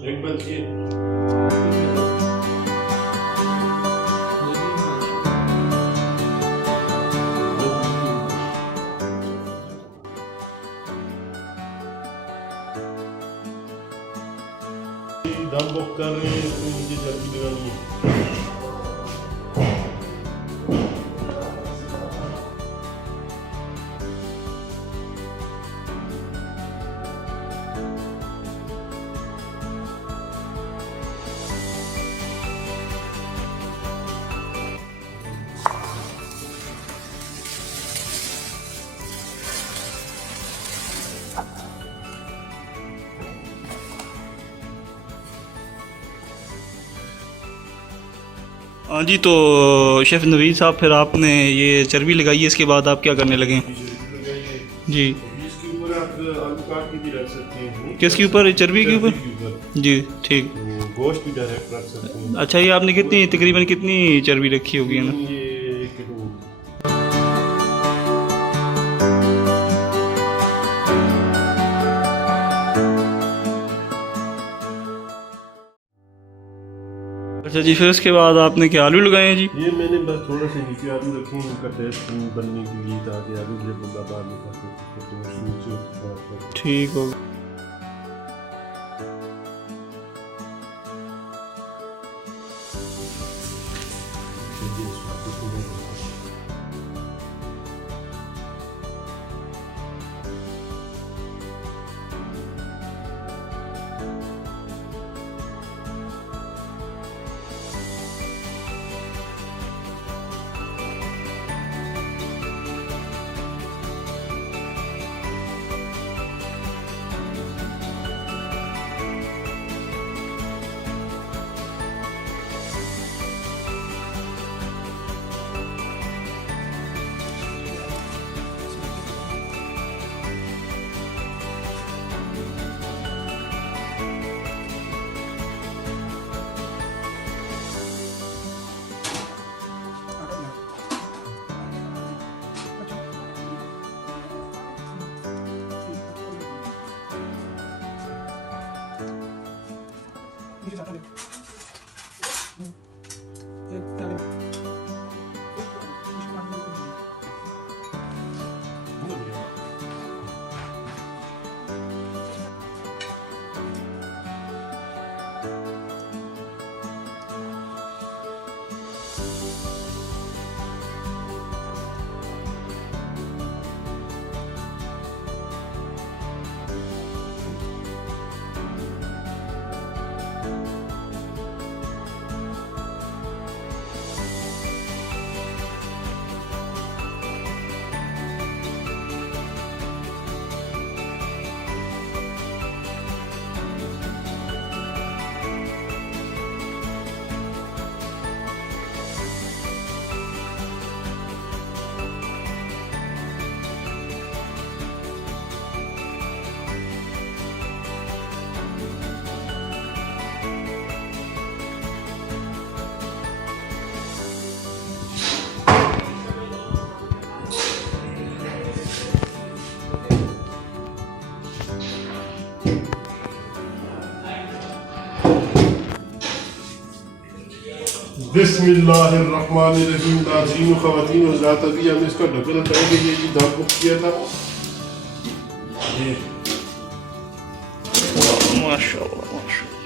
एक बंद किए। दम बुक कर रहे हैं, इसमें मुझे जल्दी लगानी है। हाँ जी, तो शेफ़ नवीद साहब, फिर आपने ये चर्बी लगाई है, इसके बाद आप क्या करने लगे हैं? जी, इसके ऊपर आप आलू काट के भी रख सकते हैं। किसके ऊपर? चर्बी के ऊपर? जी ठीक। तो गोश्त भी डायरेक्ट रख सकते हैं। अच्छा, ये आपने कितनी तकरीबन कितनी चर्बी रखी होगी है ना? ये 1 किलो। अच्छा जी, फिर उसके बाद आपने क्या आलू लगाए हैं जी? ये मैंने बस थोड़ा सा नीचे आलू रखे हैं उनका टेस्ट बनने के लिए, ताकि आलू जब बंदा बाहर निकाल तो नीचे ठीक हो। बिस्मिल्लाहिर्रहमानिर्रहीम। नाज़रीन ख़वातीन और हज़रात, अभी हमने इसका ढक्कन हटा के ये दाल बुक किया था। माशाअल्लाह माशाअल्लाह।